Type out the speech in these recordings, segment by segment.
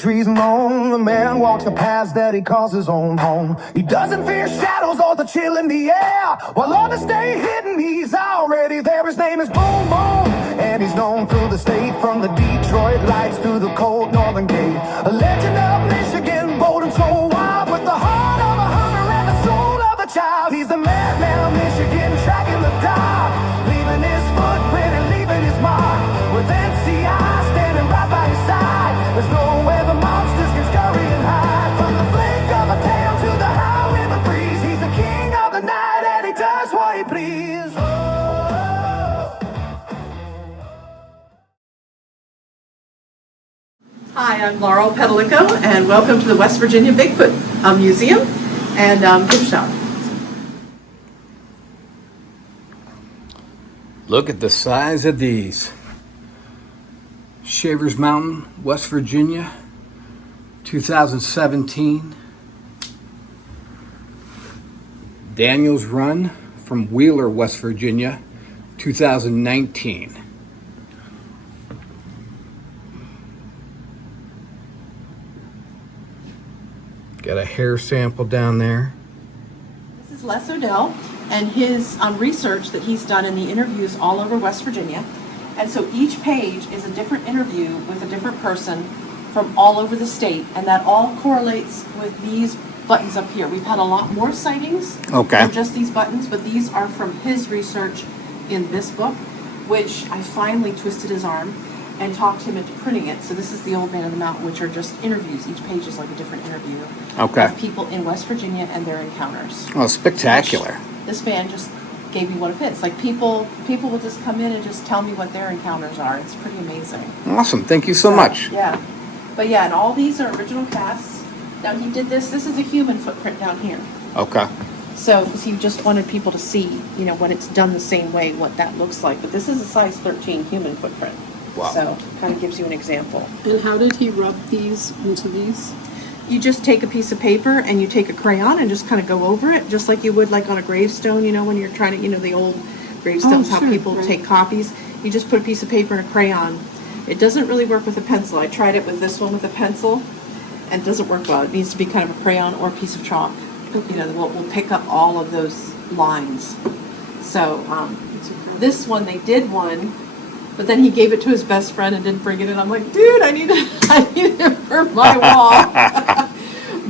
trees moan. The man walks the paths that he calls his own home. He doesn't fear shadows or the chill in the air. While others stay hidden, he's already there. His name is Boom Boom, and he's known through the state, from the Detroit lights to the cold northern gate. A legend of Michigan, bold and so wild, with the heart of a hunter and the soul of a child. He's the madman of Michigan, tracking the dark, leaving his footprint and leaving his mark. With NCI standing right by his side, there's nowhere the monsters can scurry and hide. From the flick of a tail to the howl in the breeze, he's the king of the night and he does what he please. Hi, I'm Laurel Petalico, and welcome to the West Virginia Bigfoot Museum and gift shop. Look at the size of these. Shavers Mountain, West Virginia, 2017. Daniels Run from Wheeler, West Virginia, 2019. Got a hair sample down there. This is Les Odell and his research that he's done in the interviews all over West Virginia. And so each page is a different interview with a different person from all over the state, and that all correlates with these buttons up here. We've had a lot more sightings than just these buttons, but these are from his research in this book, which I finally twisted his arm and talked him into printing it. So this is The Old Man of the Mountain, which are just interviews. Each page is like a different interview of people in West Virginia and their encounters. Oh, spectacular. This man just gave me one of his. Like people will just come in and just tell me what their encounters are. It's pretty amazing. Awesome. Thank you so much. Yeah. But yeah, and all these are original casts. Now he did this is a human footprint down here. Okay. So, because he just wanted people to see, when it's done the same way, what that looks like. But this is a size 13 human footprint. Wow. So, kind of gives you an example. And how did he rub these into these? You just take a piece of paper and you take a crayon and just kind of go over it, just like you would like on a gravestone, when you're trying to, the old gravestones, how people take copies. You just put a piece of paper and a crayon. It doesn't really work with a pencil. I tried it with this one with a pencil, and it doesn't work well. It needs to be kind of a crayon or a piece of chalk. That will pick up all of those lines. So this one, they did one, but then he gave it to his best friend and didn't bring it in. I'm like, dude, I need it for my wall.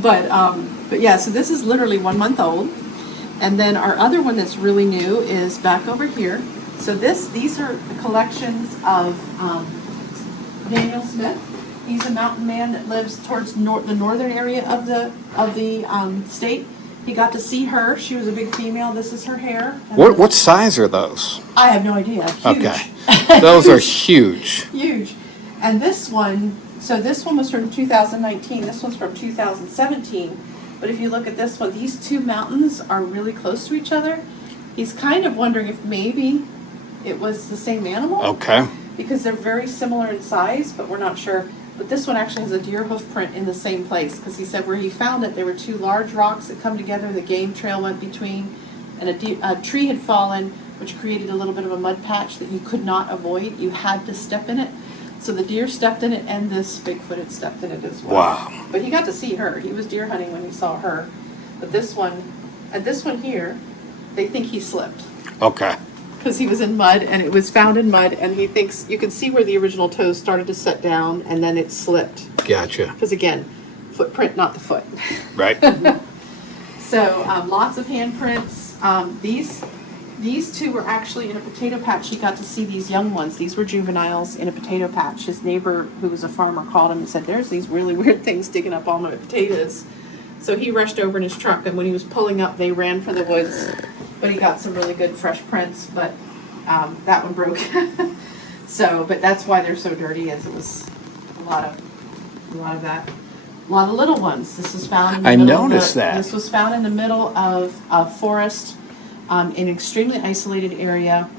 But yeah, so this is literally 1 month old. And then our other one that's really new is back over here. So these are the collections of Daniel Smith. He's a mountain man that lives towards the northern area of the state. He got to see her. She was a big female. This is her hair. What size are those? I have no idea. Huge. Okay. Those are huge. Huge. And this one was from 2019. This one's from 2017. But if you look at this one, these two mountains are really close to each other. He's kind of wondering if maybe it was the same animal. Okay. Because they're very similar in size, but we're not sure. But this one actually has a deer hoof print in the same place, because he said where he found it, there were two large rocks that come together, the game trail went between, and a tree had fallen, which created a little bit of a mud patch that you could not avoid. You had to step in it. So the deer stepped in it, and this Bigfoot had stepped in it as well. Wow. But he got to see her. He was deer hunting when he saw her. But this one here, they think he slipped. Okay. Because he was in mud, and it was found in mud, and he thinks you can see where the original toes started to set down, and then it slipped. Gotcha. Because again, footprint, not the foot. Right. So lots of handprints. These two were actually in a potato patch. He got to see these young ones. These were juveniles in a potato patch. His neighbor, who was a farmer, called him and said, "There's these really weird things digging up all my potatoes." So he rushed over in his truck, and when he was pulling up, they ran for the woods. But he got some really good fresh prints, but that one broke. But that's why they're so dirty, as it was a lot of that. A lot of little ones. This was found in the middle This was found in the middle of a forest in an extremely isolated area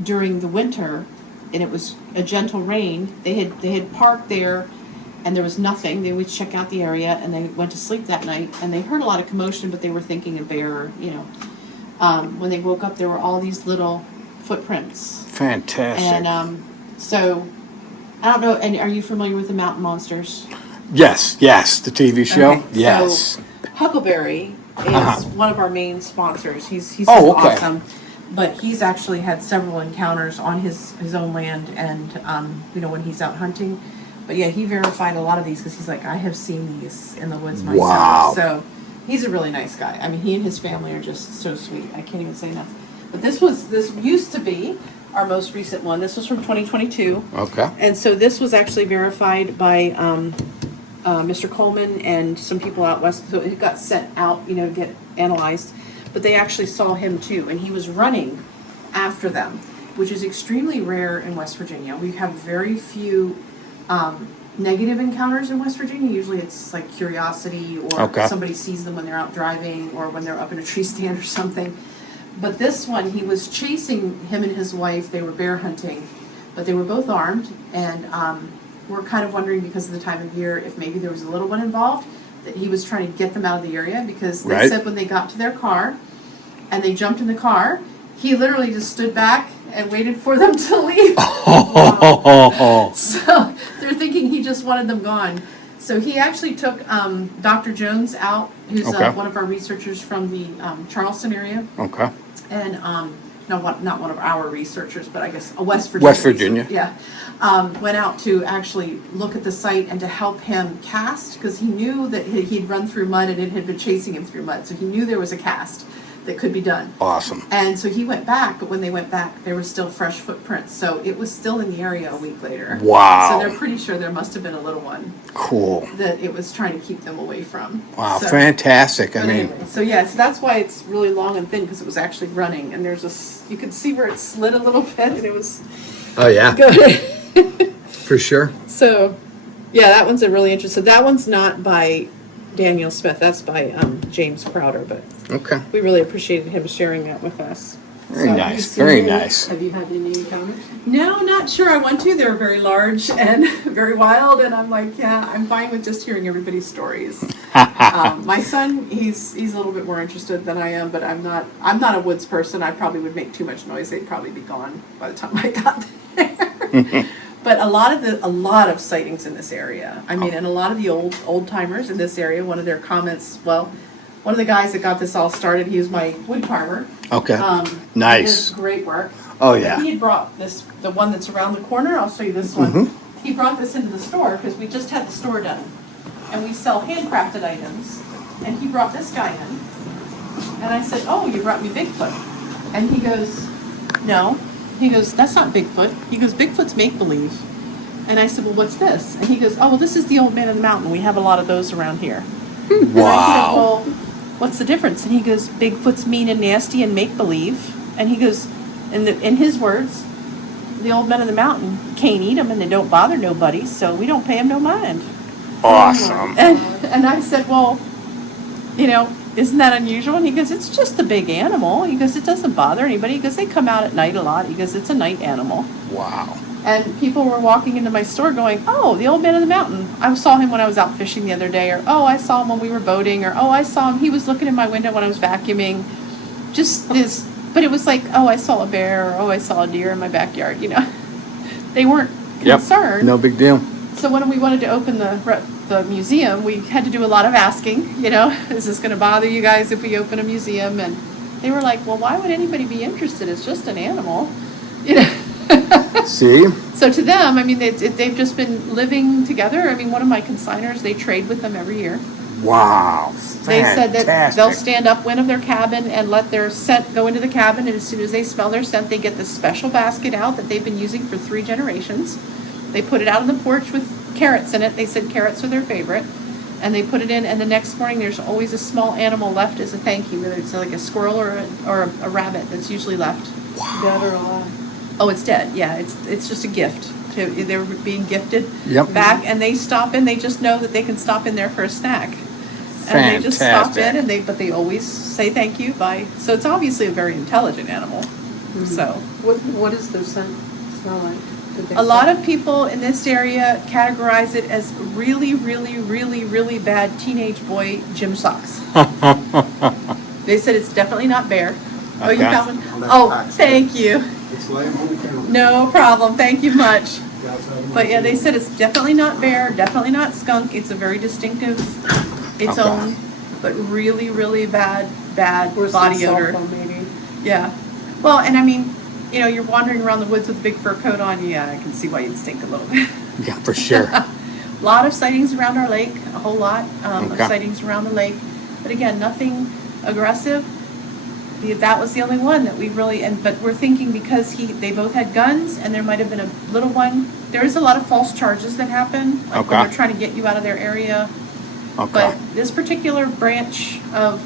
during the winter, and it was a gentle rain. They had parked there, and there was nothing. They would check out the area, and they went to sleep that night, and they heard a lot of commotion, but they were thinking a bear, when they woke up, there were all these little footprints. Fantastic. And so, I don't know, and are you familiar with the mountain monsters? Yes, yes, the TV show. Okay, Yes. So Huckleberry is one of our main sponsors. He's Oh, just okay. awesome. But he's actually had several encounters on his own land and, when he's out hunting. But yeah, he verified a lot of these because he's like, I have seen these in the woods myself. Wow. So he's a really nice guy. I mean, he and his family are just so sweet. I can't even say enough. But this used to be our most recent one. This was from 2022. Okay. And so this was actually verified by Mr. Coleman and some people out west. So it got sent out, to get analyzed. But they actually saw him too, and he was running after them, which is extremely rare in West Virginia. We have very few negative encounters in West Virginia. Usually it's like curiosity or Okay. somebody sees them when they're out driving or when they're up in a tree stand or something. But this one, he was chasing him and his wife. They were bear hunting, but they were both armed, and we're kind of wondering because of the time of year if maybe there was a little one involved, that he was trying to get them out of the area because they Right. said when they got to their car and they jumped in the car, he literally just stood back and waited for them to leave. So they're thinking he just wanted them gone. So he actually took Dr. Jones out, who's Okay. one of our researchers from the Charleston area, Okay. and not one of our researchers, but I guess a West Virginia. West Virginia. researcher, yeah, went out to actually look at the site and to help him cast because he knew that he'd run through mud and it had been chasing him through mud, so he knew there was a cast that could be done. Awesome. And so he went back, but when they went back, there were still fresh footprints. So it was still in the area a week later. Wow. So they're pretty sure there must have been a little one Cool. that it was trying to keep them away from. Wow, So, fantastic. I but mean, anyway, so yeah, so that's why it's really long and thin because it was actually running. And there's you could see where it slid a little bit and it was oh yeah, good. for sure. So yeah, that one's a really interesting. That one's not by Daniel Smith. That's by James Crowder, but Okay. we really appreciated him sharing that with us. Very So- nice. Very Have you seen any- nice. Have you had any encounters? No, not sure I want to. They're very large and very wild, and I'm like, yeah, I'm fine with just hearing everybody's stories. My son, he's a little bit more interested than I am, but I'm not a woods person. I probably would make too much noise. They'd probably be gone by the time I got there. But a lot of sightings in this area. I mean, and a lot of the old timers in this area. One of their comments, well, one of the guys that got this all started, he was my wood carver. Okay. He Nice. does great work. Oh yeah. He had brought the one that's around the corner. I'll show you this one. He brought this into the store because we just had the store done, and we sell handcrafted items. And he brought this guy in, and I said, "Oh, you brought me Bigfoot," and he goes, "No." He goes, "That's not Bigfoot." He goes, "Bigfoot's make believe." And I said, "Well, what's this?" And he goes, "Oh, well, this is the old man of the mountain. We have a lot of those around here." And I said, Wow. "Well, what's the difference?" And he goes, "Bigfoot's mean and nasty and make believe." And he goes, in his words, the old men of the mountain can't eat them and they don't bother nobody, so we don't pay them no mind. Awesome. And I said, "Well, isn't that unusual?" And he goes, "It's just a big animal." He goes, "It doesn't bother anybody." He goes, "They come out at night a lot." He goes, "It's a night animal." Wow. And people were walking into my store going, "Oh, the old man of the mountain. I saw him when I was out fishing the other day," or "Oh, I saw him when we were boating," or "Oh, I saw him. He was looking in my window when I was vacuuming." Just this, but it was like, "Oh, I saw a bear," or "Oh, I saw a deer in my backyard." They weren't Yep. concerned. No big deal. So when we wanted to open the museum, we had to do a lot of asking. Is this going to bother you guys if we open a museum? And they were like, "Well, why would anybody be interested? It's just an animal." See? So to them, I mean, they've just been living together. I mean, one of my consigners, they trade with them every year. Wow. They said that they'll Fantastic. stand upwind of their cabin and let their scent go into the cabin, and as soon as they smell their scent, they get this special basket out that they've been using for 3 generations. They put it out on the porch with carrots in it. They said carrots are their favorite. And they put it in, and the next morning there's always a small animal left as a thank you, whether it's like a squirrel or a rabbit that's usually left. Dead or alive? Oh, it's dead. Yeah, it's just a gift. They're being gifted Yep. back, and they stop in. They just know that they can stop in there for a snack, and they just stop Fantastic. in, but they always say thank you. So it's obviously a very intelligent animal. So What does their scent smell like? Did they a lot say? of people in this area categorize it as really, really, really, really bad teenage boy gym socks. They said it's definitely not bear. Oh, you Okay. found one? Oh, thank you. It's laying on the counter. No problem. Thank you much. But yeah, they said it's definitely not bear, definitely not skunk. It's a very distinctive, its Okay. own, but really, really bad Or some body odor. sulfur maybe. Yeah. Well, and I mean, you know, you're wandering around the woods with a big fur coat on. Yeah, I can see why you'd stink a little bit. Yeah, for sure. A lot of sightings around our lake, a whole lot of Okay. sightings around the lake. But again, nothing aggressive. That was the only one that we really, but we're thinking because they both had guns and there might have been a little one. There is a lot of false charges that happen, like when Okay. they're trying to get you out of their area. Okay. But this particular branch of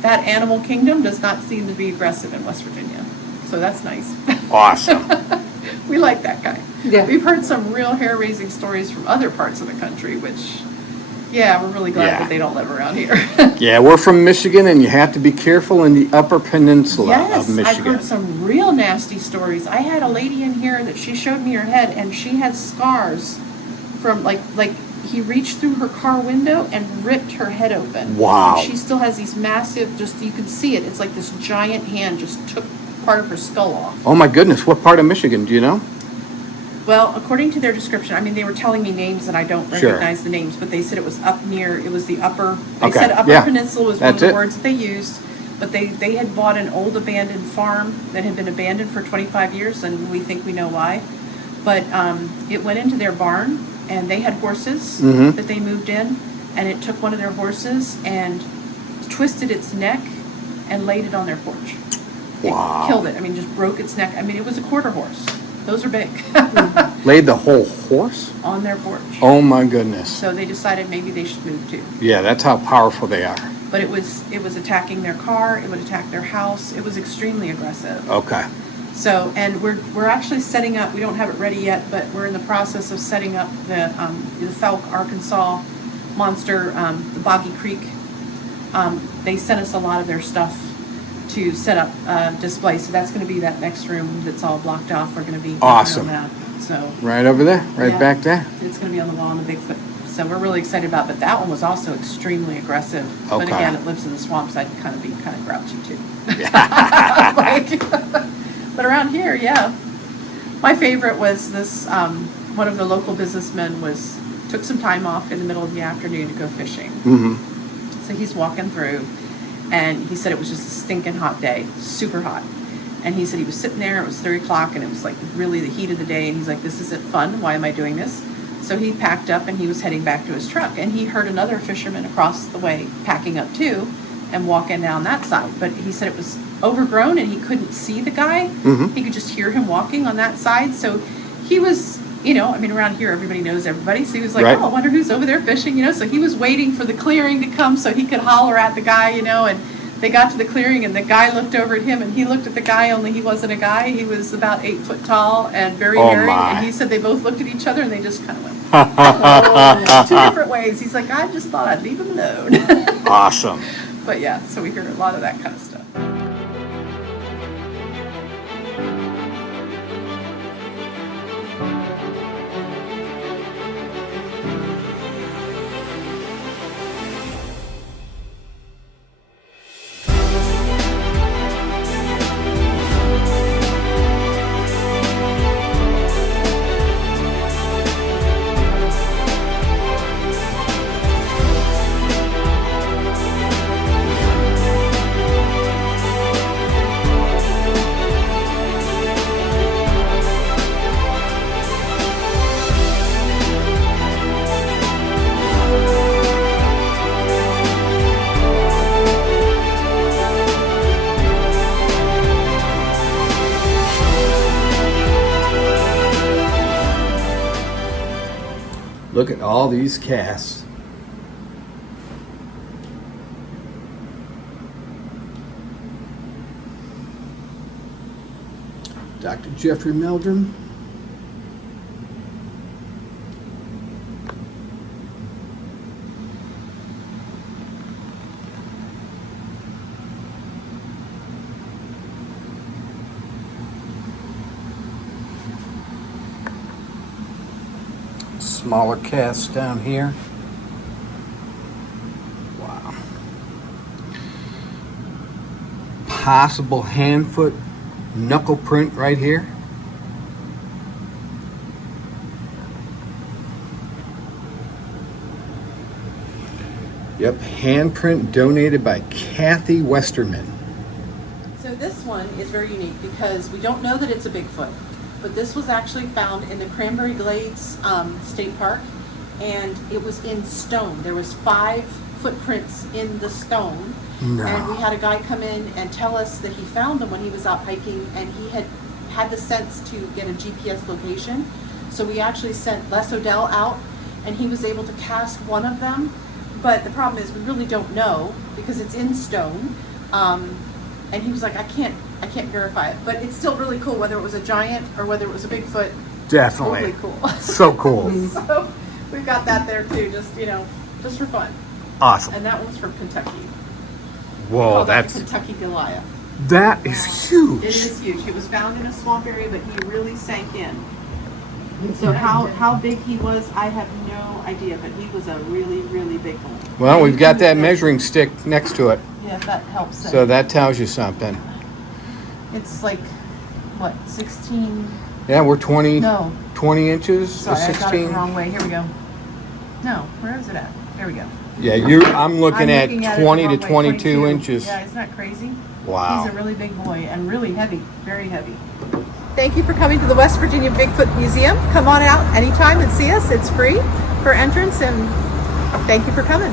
that animal kingdom does not seem to be aggressive in West Virginia. So that's nice. Awesome. We like that guy. Yeah. We've heard some real hair-raising stories from other parts of the country, which, yeah, we're really glad Yeah. that they don't live around here. Yeah, we're from Michigan, and you have to be careful in the Upper Peninsula Yes, of I've Michigan. heard some real nasty stories. I had a lady in here that she showed me her head, and she had scars from like he reached through her car window and ripped her head open. Wow. And she still has these massive, just you can see it. It's like this giant hand just took part of her skull off. Oh my goodness, what part of Michigan, do you know? Well, according to their description, I mean, they were telling me names and I don't Sure. recognize the names, but they said it was up near, it was the upper, they Okay, said Upper yeah, Peninsula was one of that's the it. words that they used, but they had bought an old abandoned farm that had been abandoned for 25 years, and we think we know why. But it went into their barn, and they had horses Mhm. that they moved in, and it took one of their horses and twisted its neck and laid it on their porch. It Wow. killed it. I mean, just broke its neck. I mean, it was a quarter horse. Those are big. Laid the whole horse? On their porch. Oh my goodness. So they decided maybe they should move too. Yeah, that's how powerful they are. But it was attacking their car, it would attack their house, it was extremely aggressive. Okay. So, and we're actually setting up, we don't have it ready yet, but we're in the process of setting up the Falk, Arkansas monster, the Boggy Creek. They sent us a lot of their stuff to set up display, so that's gonna be that next room that's all blocked off, we're gonna be working Awesome. on that. So, Right over there, right Yeah. back there. it's gonna be on the wall in the Bigfoot. So we're really excited about it, but that one was also extremely aggressive. But Okay. again, it lives in the swamps, I'd kind of be kind of grouchy too. Like, but around here, yeah. My favorite was this, one of the local businessmen took some time off in the middle of the afternoon to go fishing. Mm-hmm. So he's walking through, and he said it was just a stinking hot day, super hot. And he said he was sitting there, it was 3 o'clock, and it was like really the heat of the day, and he's like, this isn't fun, why am I doing this? So he packed up and he was heading back to his truck, and he heard another fisherman across the way packing up too and walking down that side. But he said it was overgrown and he couldn't see the guy. Mhm. He could just hear him walking on that side. So he was, you know, I mean, around here everybody knows everybody. So he was like, Right. oh, I wonder who's over there fishing, you know. So he was waiting for the clearing to come so he could holler at the guy, you know. And they got to the clearing and the guy looked over at him and he looked at the guy, only he wasn't a guy. He was about 8 foot tall and very Oh, hairy. my. And he said they both looked at each other and they just kind of went, oh, 2 different ways. He's like, I just thought I'd leave him alone. Awesome. But yeah, so we hear a lot of that kind of stuff. Look at all these casts. Dr. Jeffrey Meldrum. Smaller casts down here. Wow. Possible hand foot knuckle print right here. Yep, handprint donated by Kathy Westerman. So this one is very unique because we don't know that it's a Bigfoot, but this was actually found in the Cranberry Glades State Park, and it was in stone. There was 5 footprints in the stone, and we had a guy come in and tell us that he found them when he was out hiking, and he had the sense to get a GPS location. So we actually sent Les Odell out, and he was able to cast one of them. But the problem is we really don't know because it's in stone. And he was like, I can't verify it. But it's still really cool whether it was a giant or whether it was a Bigfoot. Definitely. Totally cool. So cool. So we've got that there too, just for fun. Awesome. And that one's from Kentucky. Whoa, Called that that's the Kentucky Goliath. that is huge. It is huge. He was found in a swamp area, but he really sank in. So how big he was, I have no idea, but he was a really, really big one. Well, we've got that measuring stick next to it, Yeah, that helps. so that tells you something. It's like, what, 16? Yeah, we're 20, No. 20 inches, Sorry, I got it the 16. wrong way. Here we go. No, where is it at? There we go. Yeah, I'm looking at looking it 20 the to wrong way, 22 inches. Yeah, isn't that crazy? Wow. He's a really big boy and really heavy, very heavy. Thank you for coming to the West Virginia Bigfoot Museum. Come on out anytime and see us. It's free for entrance, and thank you for coming.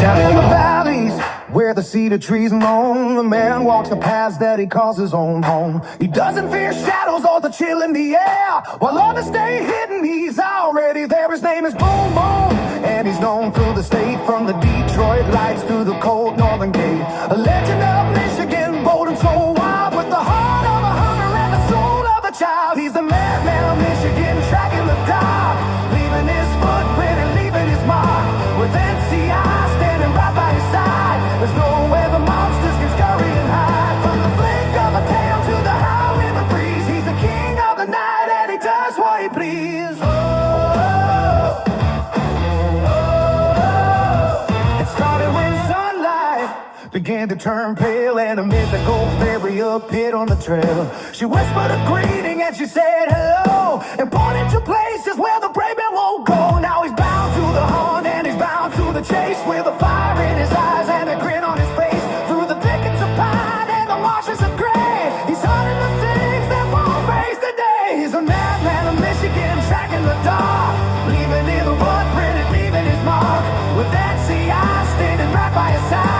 Down in the valleys where the cedar trees moan, the man walks the paths that he calls his own home. He doesn't fear shadows or the chill in the air. While others stay hidden, he's already there. His name is Boom Boom, and he's known through the state, from the Detroit lights to the cold northern gate. A legend of Michigan, bold and so wild, with the heart of a hunter and the soul of a child. He's the madman of Michigan, tracking the dark, leaving his footprint and leaving his mark. With NCI standing right by his side, there's nowhere the monsters can scurry and hide. From the flick of a tail to the howling of the breeze, he's the king of the night and he does what he please. It started when sunlight began to turn pale, and amid the gold fairy appeared on the trail. She whispered a greeting and she said hello, and pointed to places where the brave man won't go. Now he's bound to the hunt and he's bound to the chase, with a fire in his eyes and a grin on his face. Through the thickets of pine and the marshes of gray, he's hunting the things that won't face the day. He's a madman of Michigan, tracking the dark, leaving his footprint and leaving his mark. With that CI standing right by his side,